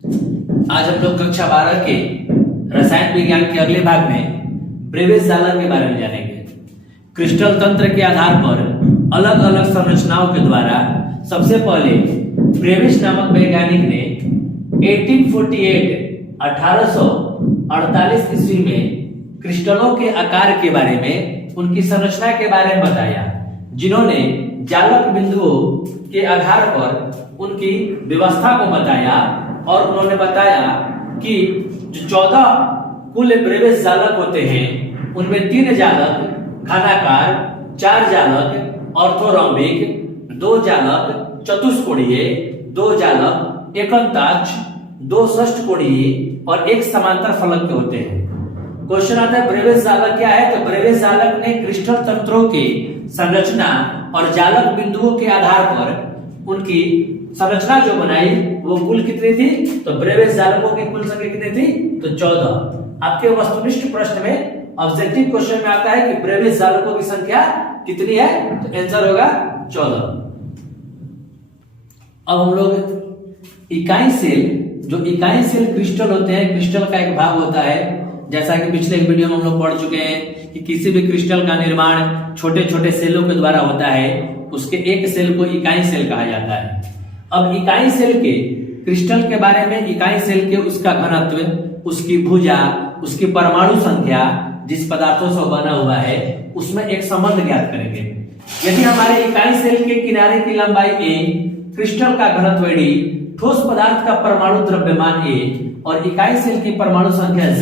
आज हम लोग कक्षा 12 के रसायन विज्ञान के अगले भाग में ब्रेविस जालर के बारे में जानेंगे। क्रिस्टल तंत्र के आधार पर अलग अलग संरचनाओं के द्वारा सबसे पहले ब्रेविस नामक वैज्ञानिक ने 1848 ईस्वी में क्रिस्टलों के आकार के बारे में, उनकी संरचना के बारे में बताया, जिन्होंने जालक बिंदुओं के आधार पर उनकी व्यवस्था को बताया और उन्होंने बताया कि जो 14 कुल ब्रेविस जालक होते हैं उनमें 3 जालक घनाकार, 4 जालक ऑर्थोरोम्बिक, 2 जालक चतुष्कोणीय, 2 जालक एकंताक्ष, 2 षष्ठकोणीय और 1 समांतर फलक के होते हैं। क्वेश्चन आता है ब्रेविस जालक क्या है? तो ब्रेविस जालक ने क्रिस्टल तंत्रों की संरचना और जालक बिंदुओं के आधार पर उनकी संरचना जो बनाई वो कुल कितनी थी? तो ब्रेविस जालकों की कुल संख्या कितनी थी? तो 14। आपके वस्तुनिष्ठ प्रश्न में ऑब्जेक्टिव क्वेश्चन में आता है कि ब्रेविस जालकों की संख्या कितनी है? तो आंसर होगा 14। अब हम लोग इकाई सेल, जो इकाई सेल क्रिस्टल होते हैं, क्रिस्टल का एक भाग होता है, जैसा कि पिछले एक वीडियो में हम लोग पढ़ चुके हैं कि किसी भी क्रिस्टल का निर्माण छोटे छोटे सेलों के द्वारा होता है, उसके एक सेल को इकाई सेल कहा जाता है। अब इकाई सेल के क्रिस्टल के बारे में, इकाई सेल के उसका घनत्व, उसकी भुजा, उसकी परमाणु संख्या, जिस पदार्थों से बना हुआ है उसमें एक संबंध ज्ञात करेंगे। यदि हमारे इकाई सेल के किनारे की लंबाई a, क्रिस्टल का घनत्व d, ठोस पदार्थ का परमाणु द्रव्यमान a और इकाई सेल की परमाणु संख्या z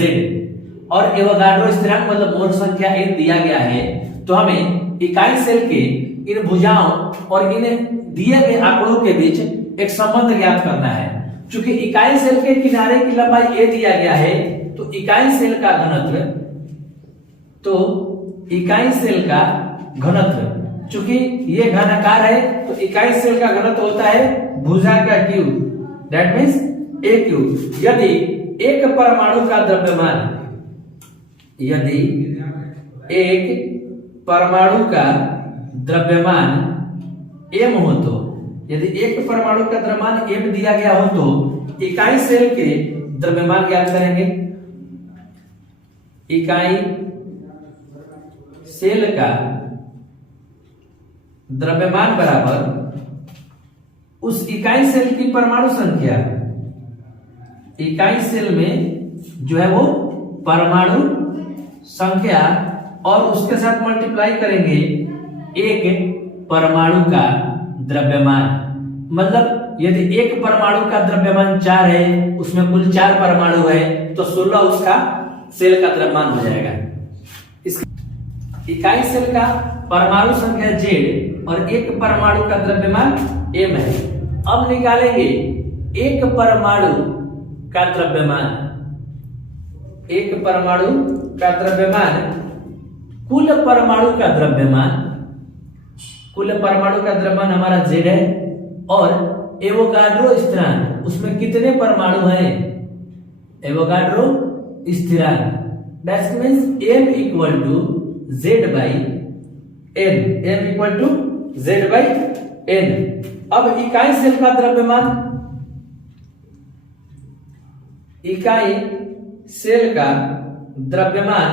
और एवोगाड्रो स्थिरांक मतलब मोल संख्या n दिया गया है, तो हमें इकाई सेल के इन भुजाओं और इन दिए गए आंकड़ों के बीच एक संबंध ज्ञात करना है। चूंकि इकाई सेल के किनारे की लंबाई a दिया गया है, तो इकाई सेल का घनत्व, चूंकि ये घनाकार है तो इकाई सेल का घनत्व होता है भुजा का cube, that means a cube. यदि एक परमाणु का द्रव्यमान, यदि एक परमाणु का द्रव्यमान m हो, तो यदि एक परमाणु का द्रव्यमान m दिया गया हो तो इकाई सेल के द्रव्यमान ज्ञात करेंगे। इकाई सेल का द्रव्यमान बराबर उस इकाई सेल की परमाणु संख्या, इकाई सेल में जो है वो परमाणु संख्या और उसके साथ मल्टीप्लाई करेंगे एक परमाणु का द्रव्यमान। मतलब यदि एक परमाणु का द्रव्यमान 4 है, उसमें कुल 4 परमाणु है, तो 16 उसका सेल का द्रव्यमान हो जाएगा। इस इकाई सेल का परमाणु संख्या Z और एक परमाणु का द्रव्यमान m है। अब निकालेंगे एक परमाणु का द्रव्यमान, एक परमाणु का द्रव्यमान, कुल परमाणु का द्रव्यमान, कुल परमाणु का द्रव्यमान हमारा Z है और एवोगाड्रो स्थिरांक, उसमें कितने परमाणु हैं? एवोगाड्रो स्थिरांक, that means m equal to z by n, m equal to z by n। अब इकाई सेल का द्रव्यमान, इकाई सेल का द्रव्यमान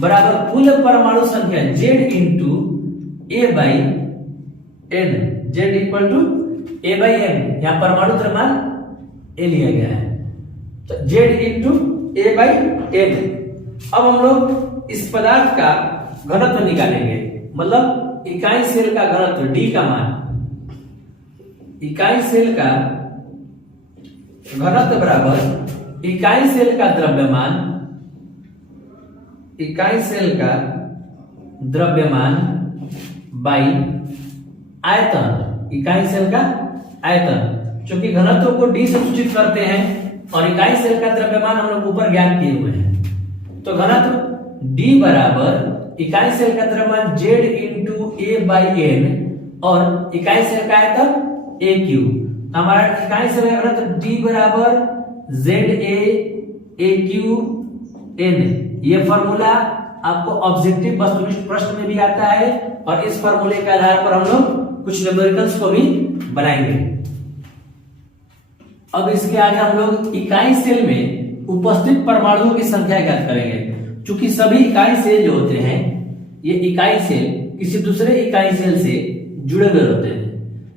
बराबर कुल परमाणु संख्या Z into a by n, Z equal to a by n। यहां परमाणु द्रव्यमान a लिया गया है, तो Z into a by n। अब हम लोग इस पदार्थ का घनत्व निकालेंगे, मतलब इकाई सेल का घनत्व D का मान, इकाई सेल का घनत्व बराबर इकाई सेल का द्रव्यमान, इकाई सेल का द्रव्यमान बाई आयतन, इकाई सेल का आयतन। चूंकि घनत्व को D से सूचित करते हैं और इकाई सेल का द्रव्यमान हम लोग ऊपर ज्ञात किए हुए हैं, तो घनत्व D बराबर इकाई सेल का द्रव्यमान Z into a by n और इकाई सेल का आयतन a क्यूब। हमारा इकाई सेल का घनत्व D बराबर ZA क्यूब n। ये फॉर्मूला आपको ऑब्जेक्टिव वस्तुनिष्ठ प्रश्न में भी आता है और इस फॉर्मूले के आधार पर हम लोग कुछ न्यूमेरिकल्स को भी बनाएंगे। अब इसके आगे हम लोग इकाई सेल में उपस्थित परमाणुओं की संख्या ज्ञात करेंगे। क्योंकि सभी इकाई सेल जो होते हैं, ये इकाई सेल किसी दूसरे इकाई सेल से जुड़े हुए होते हैं।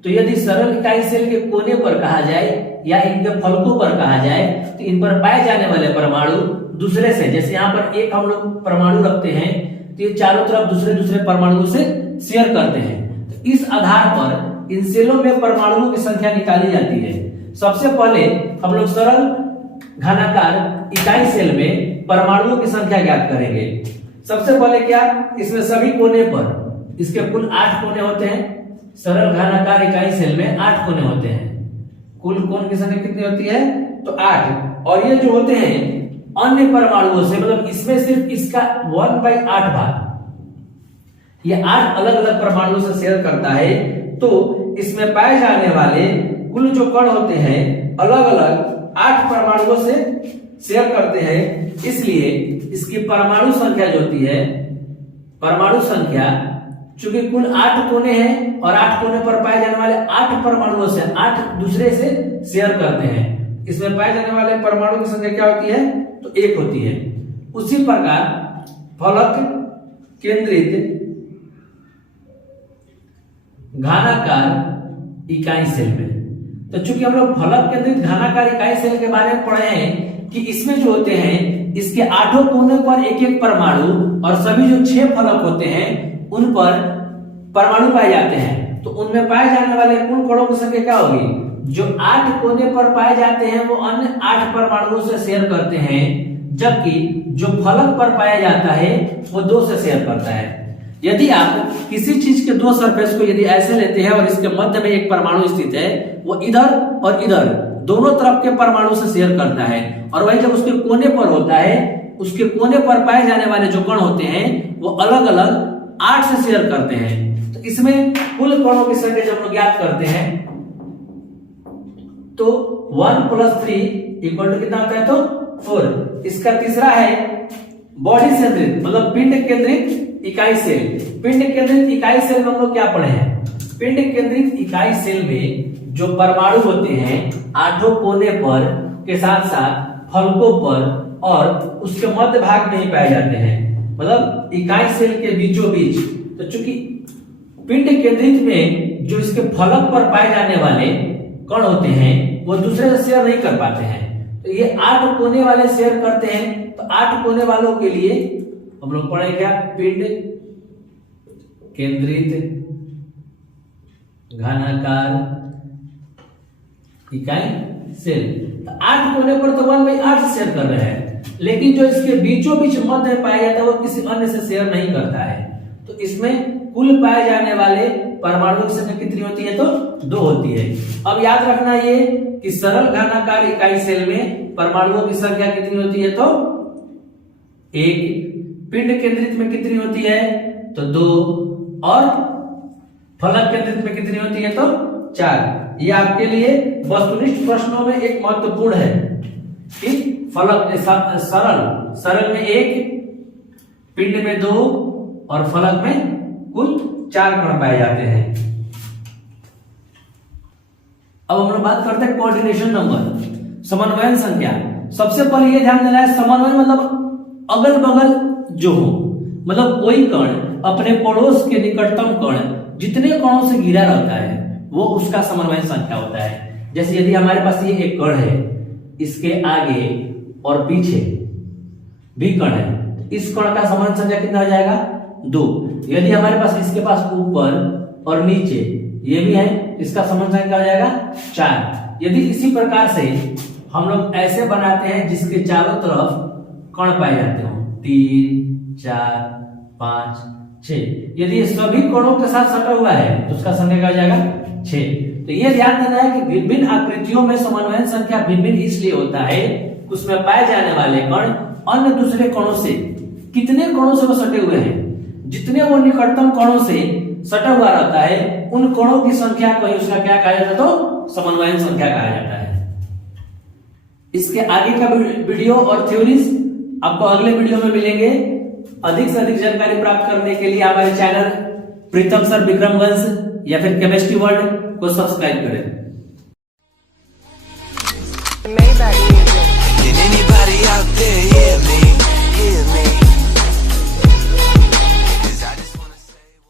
तो यदि सरल इकाई सेल के कोने पर कहा जाए या इनके फलकों पर कहा जाए तो इन पर पाए जाने वाले परमाणु दूसरे से, जैसे यहाँ पर एक हम लोग परमाणु रखते हैं तो ये चारों तरफ दूसरे दूसरे परमाणुओं से शेयर करते हैं। तो इस आधार पर इन सेलों में परमाणुओं की संख्या निकाली जाती है। सबसे पहले हम लोग सरल घनाकार इकाई सेल में परमाणुओं की संख्या ज्ञात करेंगे। सबसे पहले क्या, इसमें सभी कोने पर इसके कुल 8 कोने होते हैं। सरल घनाकार इकाई सेल में 8 कोने होते हैं। कुल कोण की संख्या कितनी होती है, तो 8। और ये जो होते हैं अन्य परमाणुओं से, मतलब इसमें सिर्फ इसका 1/8 भाग ये 8 अलग अलग परमाणुओं से शेयर करता है। तो इसमें पाए जाने वाले कुल जो कण होते हैं अलग अलग 8 परमाणुओं से शेयर करते हैं। इसलिए इसकी परमाणु संख्या जो होती है, परमाणु संख्या, चूंकि कुल 8 कोने हैं और 8 कोने पर पाए जाने वाले 8 परमाणुओं से 8 दूसरे से शेयर करते हैं, इसमें पाए जाने वाले परमाणु की संख्या क्या होती है, तो 1 होती है। उसी प्रकार फलक केंद्रित घनाकार इकाई सेल में, तो चूंकि हम लोग फलक केंद्रित घनाकार इकाई सेल के बारे में पढ़े हैं कि इसमें जो होते हैं इसके 8 कोने पर एक एक परमाणु और सभी जो 6 फलक होते हैं उन पर परमाणु पाए जाते हैं। तो उनमें पाए जाने वाले कुल कणों की संख्या क्या होगी, जो 8 कोने पर पाए जाते हैं वो अन्य 8 परमाणुओं से शेयर करते हैं, जबकि जो फलक पर पाया जाता है वो 2 से शेयर करता है। यदि आप किसी चीज के 2 सरफेस को यदि ऐसे लेते हैं और इसके मध्य में एक परमाणु स्थित है, वो इधर और इधर दोनों तरफ के परमाणु से शेयर करता है। और वही जब उसके कोने पर होता है, उसके कोने पर पाए जाने वाले जो कण होते हैं वो अलग अलग 8 से शेयर करते हैं। तो इसमें कुल कणों की संख्या जब हम ज्ञात करते हैं तो 1 + 3 = कितना होता है, तो 4। इसका तीसरा है बॉडी सेंट्रिक, मतलब पिंड केंद्रित इकाई सेल। पिंड केंद्रित इकाई सेल में हम लोग क्या पढ़े हैं, पिंड केंद्रित इकाई सेल में जो परमाणु होते हैं 8 कोने पर के साथ साथ फलकों पर और उसके मध्य भाग में ही पाए जाते हैं, मतलब इकाई सेल के बीचों बीच। तो चूंकि पिंड केंद्रित में जो इसके फलक पर पाए जाने वाले कण होते हैं वो दूसरे से शेयर नहीं कर पाते हैं, तो ये 8 कोने वाले शेयर करते हैं। तो 8 कोने वालों के लिए हम लोग पढ़े क्या, पिंड केंद्रित घनाकार इकाई सेल। तो 8 कोने पर तो 1/8 से शेयर कर रहे हैं, लेकिन जो इसके बीचों बीच मध्य में पाया जाता है वो किसी अन्य से शेयर नहीं करता है। तो इसमें कुल पाए जाने वाले परमाणुओं की संख्या कितनी होती है, तो 2 होती है। अब याद रखना ये कि सरल घनाकार इकाई सेल में परमाणुओं की संख्या कितनी होती है, तो 1। पिंड केंद्रित में कितनी होती है, तो 2। और फलक केंद्रित में कितनी होती है, तो 4। ये आपके लिए वस्तुनिष्ठ प्रश्नों में एक महत्वपूर्ण है कि फलक सरल में 1, पिंड में 2 और फलक में कुल 4 कण पाए जाते हैं। अब हम लोग बात करते हैं कोऑर्डिनेशन नंबर, समन्वयन संख्या। सबसे पहले ये ध्यान देना है, समन्वय मतलब अगल बगल जो हो, मतलब कोई कण अपने पड़ोस के निकटतम कण जितने कणों से घिरा रहता है वो उसका समन्वय संख्या होता है। जैसे यदि हमारे पास ये एक कण है, इसके आगे और पीछे भी कण है, इस कण का समन्वय संख्या कितना हो जाएगा, 2। यदि हमारे पास इसके पास ऊपर और नीचे ये भी है, इसका समन्वय संख्या हो जाएगा 4। यदि इसी प्रकार से हम लोग ऐसे बनाते हैं जिसके चारों तरफ कण पाए जाते हो, 3, 4, 5, 6, यदि ये सभी कणों के साथ सटा हुआ है तो उसका संख्या क्या हो जाएगा, 6। तो ये ध्यान देना है कि विभिन्न आकृतियों में समन्वय संख्या भिन्न इसलिए होता है, उसमें पाए जाने वाले कण अन्य दूसरे कणों से कितने कणों से वो सटे हुए हैं, जितने वो निकटतम कणों से सटा हुआ रहता है उन कणों की संख्या को उसका क्या कहा जाता है, तो समन्वय संख्या कहा जाता है। इसके आगे का वीडियो और थ्योरीज आपको अगले वीडियो में मिलेंगे। अधिक से अधिक जानकारी प्राप्त करने के लिए हमारे चैनल प्रीतम सर विक्रमगंज या फिर केमिस्ट्री वर्ल्ड को सब्सक्राइब करें। Maybach